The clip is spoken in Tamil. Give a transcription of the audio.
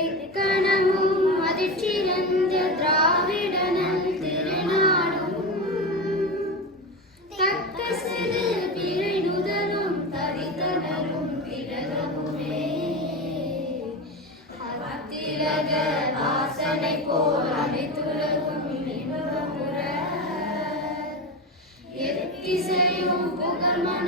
எக்கணமும் அதிர்ச்சிறந்த திராவிடனல் திருநாடும் தக்க சிறு பிறை நுதலும் தரிதனரும் பிறகுமே அத்திலக வாசனை போல் அனைத்துலகும் இன்பமுற எத்திசையும் புகழ் மன